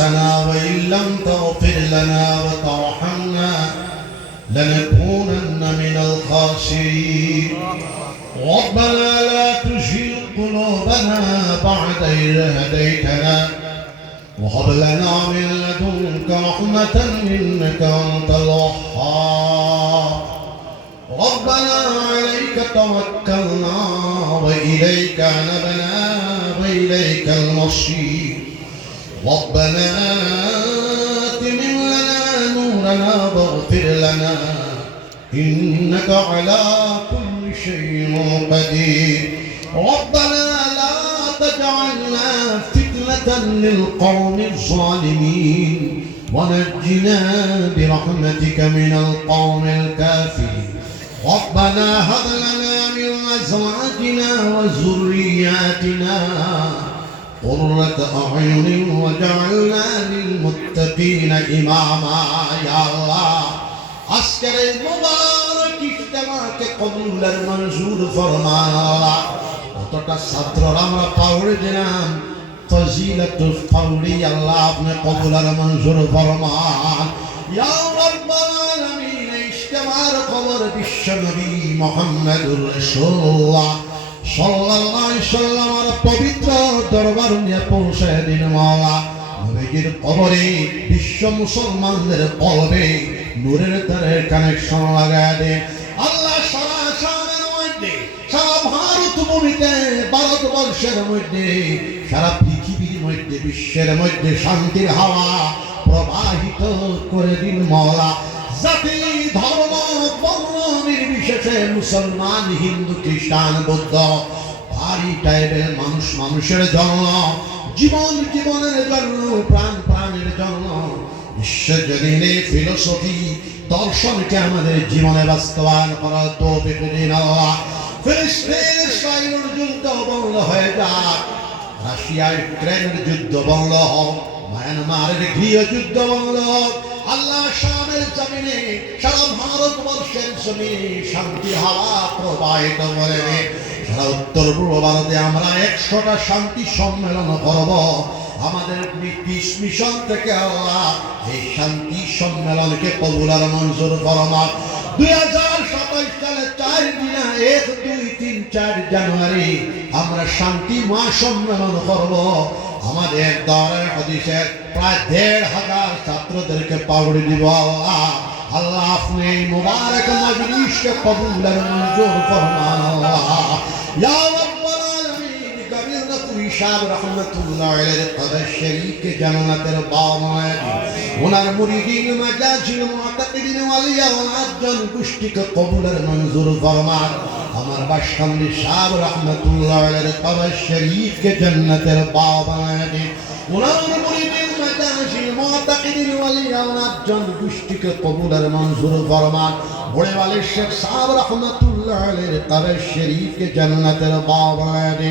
أنفسنا وإن لم تغفر لنا وترحمنا لنكونن من الخاسرين. ربنا لا تزغ قلوبنا بعد إذ هديتنا وهب لنا من لدنك رحمة إنك أنت الوهاب. ربنا عليك توكلنا وإليك نبنا وإليك المصير. ربنا آتمم لنا نورنا واغفر لنا. إنك على كل شيء قدير. ربنا لا تجعلنا فتنة للقوم الظالمين. ونجنا برحمتك من القوم الكافرين. ربنا هب لنا من أزواجنا وذرياتنا قرة أعين وجعلنا للمتقين إماما يا الله আজকের এই মোবারক ইজতেমাকে কবুলের মঞ্জুর ফরমান আল্লাহ কতটা ছাত্ররা আমরা পাউড়ে দিলাম ফজিলাতুল ফাউরি আল্লাহ আপনি কবুলের মঞ্জুর ফরমান ইয়া রাব্বাল আলামিন এই ইজতেমার খবর বিশ্ব নবী মুহাম্মদুর রাসূলুল্লাহ সাল্লাল্লাহু আলাইহি সাল্লামের পবিত্র দরবার নিয়ে পৌঁছে দিন মাওলা। নবীজির কবরে বিশ্ব মুসলমানদের কলবে নূরের তারে কানেকশন লাগায় দে আল্লাহ সারা সারের মধ্যে, সারা ভারত ভূমিতে, ভারতবর্ষের মধ্যে, সারা পৃথিবীর মধ্যে, বিশ্বের মধ্যে শান্তির হাওয়া প্রবাহিত করে দিন মওলা। জাতি, ধর্ম বর্ণ নির্বিশেষে মুসলমান, হিন্দু, খ্রিস্টান, বৌদ্ধ। ভারী টাইপের মানুষ, মানুষের জন্য জীবন জীবনের জন্য, প্রাণ প্রাণের জন্য বিশ্বজনীনে ফিলোসফি দর্শনকে আমাদের জীবনে বাস্তবায়ন করার তো যুদ্ধ বন্ধ হয়ে যাক। ইউক্রেনের যুদ্ধ বন্ধ হোক। মায়ানমারের গৃহ যুদ্ধ বন্ধ হোক। আল্লাহ শামের জমিনে, সারা ভারতবর্ষের জমিনে শান্তি হাওয়া প্রবাহিত করে। সারা উত্তর পূর্ব ভারতে আমরা একশোটা শান্তি সম্মেলন করব। আমাদের পিস মিশন থেকে আল্লাহ এই শান্তি সম্মেলনকে কবুলার মঞ্জুর ফরমা দুই হাজার সাতাইশ সালে চার দিনা, এক, দুই, তিন, চার জানুয়ারি আমরা শান্তি মহাসম্মেলন করব। আমাদের দরের হদিসের প্রায় দেড় হাজার ছাত্রদেরকে পাউড়ি দিব। আল্লাহ আল্লাহ আপনি মুবারক মজলিসকে কবুলের মঞ্জুর ফরমান ইয়া রাব্বাল আলামিন কবির নকুই সাহেব রহমতুল্লাহ আলাইহির কবর শরীফকে জান্নাতের বাগানে ওনার মুরিদিন মাজাজিল মুতাকিদিন, ওয়ালিয়া মঞ্জুর ফরমান আমার বাসকান্দি সাহেব রহমতুল্লাহ কবর শরীফকে জান্নাতের বাবানে ওনার মুরিদের মাতাশি মুতাকিদিন ওয়ালিয়া ওনার জন গোষ্ঠীকে কবুলের মঞ্জুর ফরমান। বড়ে ওয়ালি শেখ সাহেব রহমতুল্লাহ আলাইহি কবর শরীফকে জান্নাতের বাবানে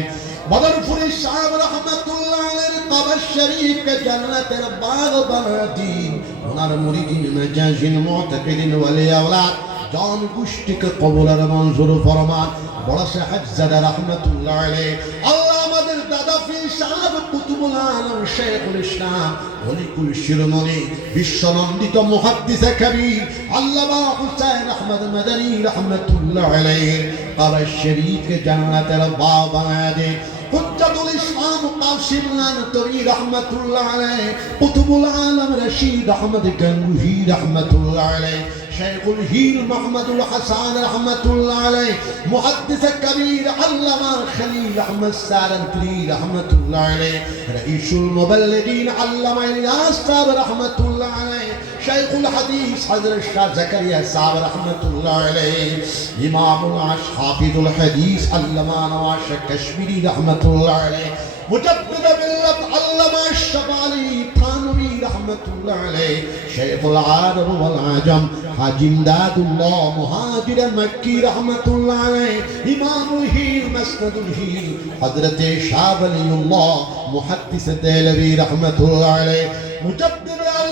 বদরপুরি সাহেব রহমতুল্লাহ আলাইহি কবর শরীফকে জান্নাতের বাগ বানা দিন। ওনার মুরিদিন মাতাশি মুতাকিদিন ওয়ালিয়া ওলাদ জন গোষ্ঠীকে কবুলের মঞ্জুর ফরমান। বড় সাহেব জাদা রহমতুল্লাহ আল্লাহ আমাদের দাদা পীর সাহেব কুতুবুল আলম শেখুল ইসলাম, অলিকুল শিরোমণি, বিশ্বনন্দিত মুহাদ্দিসে কবির, আল্লামা হুসাইন আহমদ মাদানী রহমতুল্লাহ আলাইহি। কবর শরীফকে জান্নাতের বাব বানায় হুজ্জাতুল ইসলাম কাসিম রহমতুল্লাহ আলাইহি। কুতুবুল আলম রশিদ আহমদ গঙ্গুহি রহমতুল্লাহ আলাইহি। شيخ الهيل محمد الحسن رحمة الله عليه محدث كبير علامة خليل أحمد سارنتري رحمة الله عليه. رئيس المبلغين علامة الياس صاحب رحمة الله عليه. شيخ الحديث حضرت الشاه زكريا صاحب رحمة الله عليه. إمام العش حافظ الحديث علامة نواش كشميري رحمة الله عليه. مجدد ملة علامة الشبالي রহমতুল্লাহ আলাই শেখুল আরব ওয়াল আজম হাজিমদাদুল্লাহ মুহাজির মক্কি রহমতুল্লাহ আলাই ইমামুল হিল মাসনাদুল হিল হযরতে শাহ ওয়ালিউল্লাহ মুহাদ্দিস দেলভি রহমতুল্লাহ আলাই মুজাদ্দিদ আল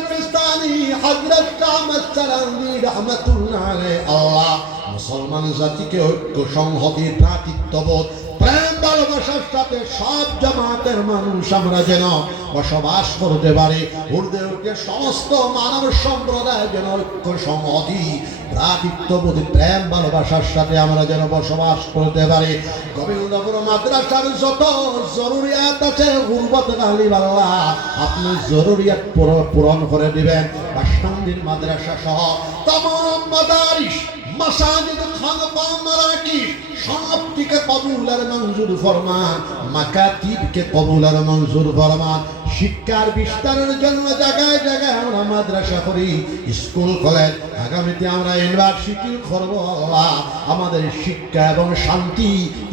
মুসলমান জাতিকে ঐক্য সংহতির ভ্রাতৃত্ববোধ ভালোবাসার সাথে সব জামাতের মানুষ আমরা যেন বসবাস করতে পারি। উর্দে সমস্ত মানব সম্প্রদায় যেন ঐক্য সংহতি ভ্রাতৃত্ববোধী, প্রেম, ভালোবাসার সাথে আমরা যেন বসবাস করতে পারি। গোবিন্দপুর মাদ্রাসার যত জরুরিয়াত আছে আল্লাহ আপনি জরুরিয়াত পুর- পূরণ করে দিবেন। বাসন্দির মাদ্রাসা সহ তমাম মাদারিস মাসাজিদ খানকা মারাকি সবটিকে কবুল আর মঞ্জুর ফরমান মাকাতিবকে কবুল আর মঞ্জুর ফরমান শিক্ষার বিস্তারের জন্য জায়গায় জায়গায় আমরা মাদ্রাসা করি স্কুল কলেজ আগামীতে আমরা ইউনিভার্সিটি করব আল্লাহ আমাদের শিক্ষা এবং শান্তি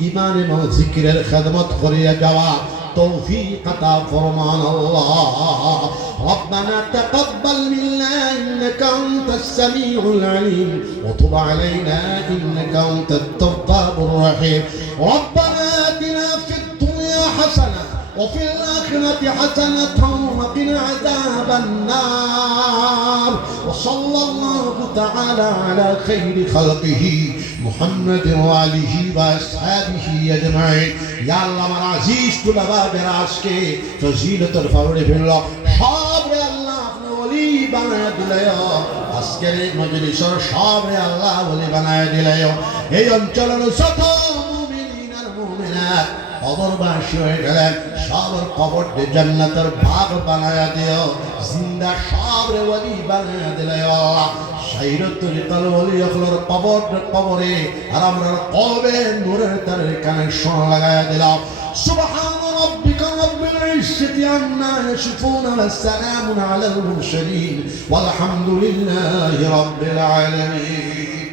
ইমান এবং জিকিরের খেদমত করিয়া যাওয়া توفيق عطا فرمان الله ربنا تقبل منا انك انت السميع العليم وتب علينا انك انت التواب الرحيم ربنا اتنا في الدنيا حسنه وفي الآخرة حسنة وقنا عذاب النار وصلى الله تعالى على خير خلقه محمد وآله وأصحابه أجمعين يا الله من عزيز كل باب راسك فزيلة الفور في الله বানায় দিলায় আজকের এই মজলিসর সবে আল্লাহ বলি বানায় দিলায় এই অঞ্চলের শত কবরবাসী হয়ে গেলেন কবর জান্নাতের ভাগ বানায় দিও, জিন্দা বানায় দিলায় তাল কবর কবরে, আর আমরা কবে নূরের তারের কানেকশন লাগায় দিলাম। সুবহান রাব্বিকা العزة عما يصفون والسلام على المرسلين والحمد لله رب العالمين.